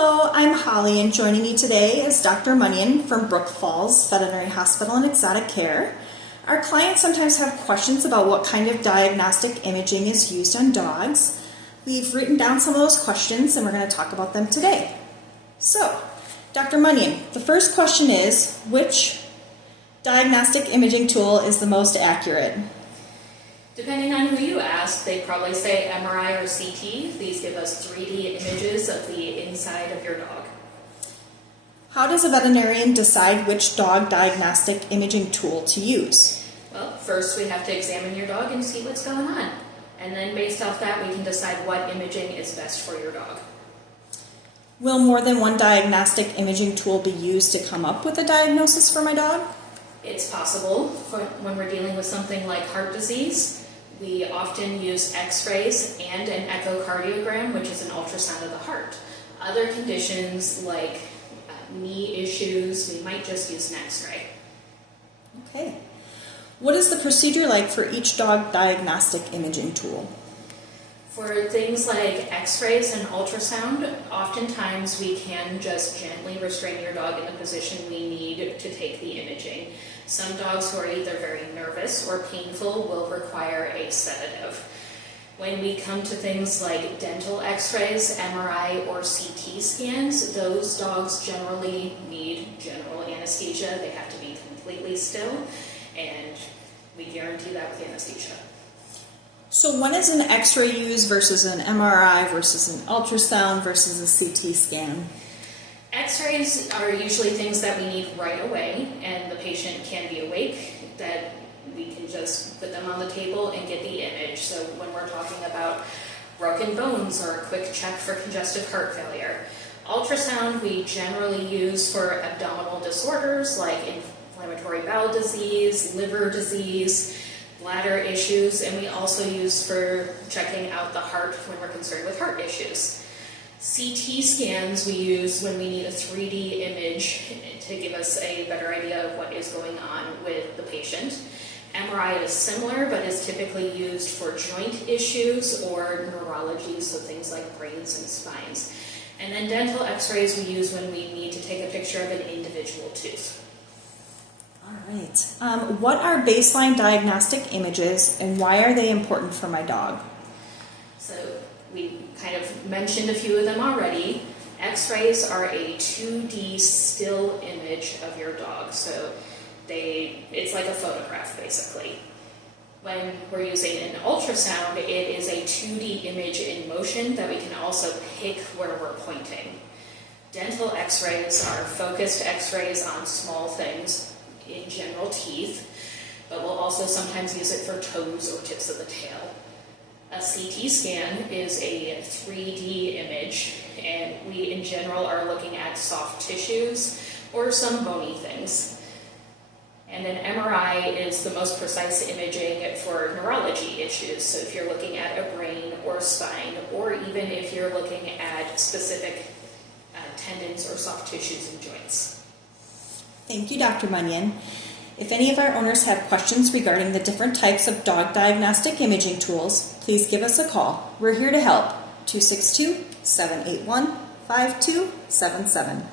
Hello, I'm Holly, and joining me today is Dr. Munyon from Brook Falls Veterinary Hospital and Exotic Care. Our clients sometimes have questions about what kind of diagnostic imaging is used on dogs. We've written down some of those questions and we're going to talk about them today. So, Dr. Munyon, the first question is, which diagnostic imaging tool is the most accurate? Depending on who you ask, they probably say MRI or CT. These give us 3D images of the inside of your dog. How does a veterinarian decide which dog diagnostic imaging tool to use? Well, first we have to examine your dog and see what's going on. And then based off that, we can decide what imaging is best for your dog. Will more than one diagnostic imaging tool be used to come up with a diagnosis for my dog? It's possible when we're dealing with something like heart disease. We often use x-rays and an echocardiogram, which is an ultrasound of the heart. Other conditions like knee issues, we might just use an x-ray. Okay. What is the procedure like for each dog diagnostic imaging tool? For things like x-rays and ultrasound, oftentimes we can just gently restrain your dog in the position we need to take the imaging. Some dogs who are either very nervous or painful will require a sedative. When we come to things like dental x-rays, MRI, or CT scans, those dogs generally need general anesthesia. They have to be completely still, and we guarantee that with anesthesia. So when is an x-ray used versus an MRI versus an ultrasound versus a CT scan? X-rays are usually things that we need right away, and the patient can be awake, that we can just put them on the table and get the image. So when we're talking about broken bones or a quick check for congestive heart failure. Ultrasound we generally use for abdominal disorders like inflammatory bowel disease, liver disease, bladder issues, and we also use for checking out the heart when we're concerned with heart issues. CT scans we use when we need a 3D image to give us a better idea of what is going on with the patient. MRI is similar, but is typically used for joint issues or neurology, so things like brains and spines. And then dental x-rays we use when we need to take a picture of an individual tooth. All right. What are baseline diagnostic images and why are they important for my dog? So we kind of mentioned a few of them already. X-rays are a 2D still image of your dog. So it's like a photograph basically. When we're using an ultrasound, it is a 2D image in motion that we can also pick where we're pointing. Dental x-rays are focused x-rays on small things, in general teeth, but we'll also sometimes use it for toes or tips of the tail. A CT scan is a 3D image, and we in general are looking at soft tissues or some bony things. And an MRI is the most precise imaging for neurology issues, so if you're looking at a brain or spine, or even if you're looking at specific tendons or soft tissues and joints. Thank you, Dr. Munyon. If any of our owners have questions regarding the different types of dog diagnostic imaging tools, please give us a call. We're here to help. 262-781-5277.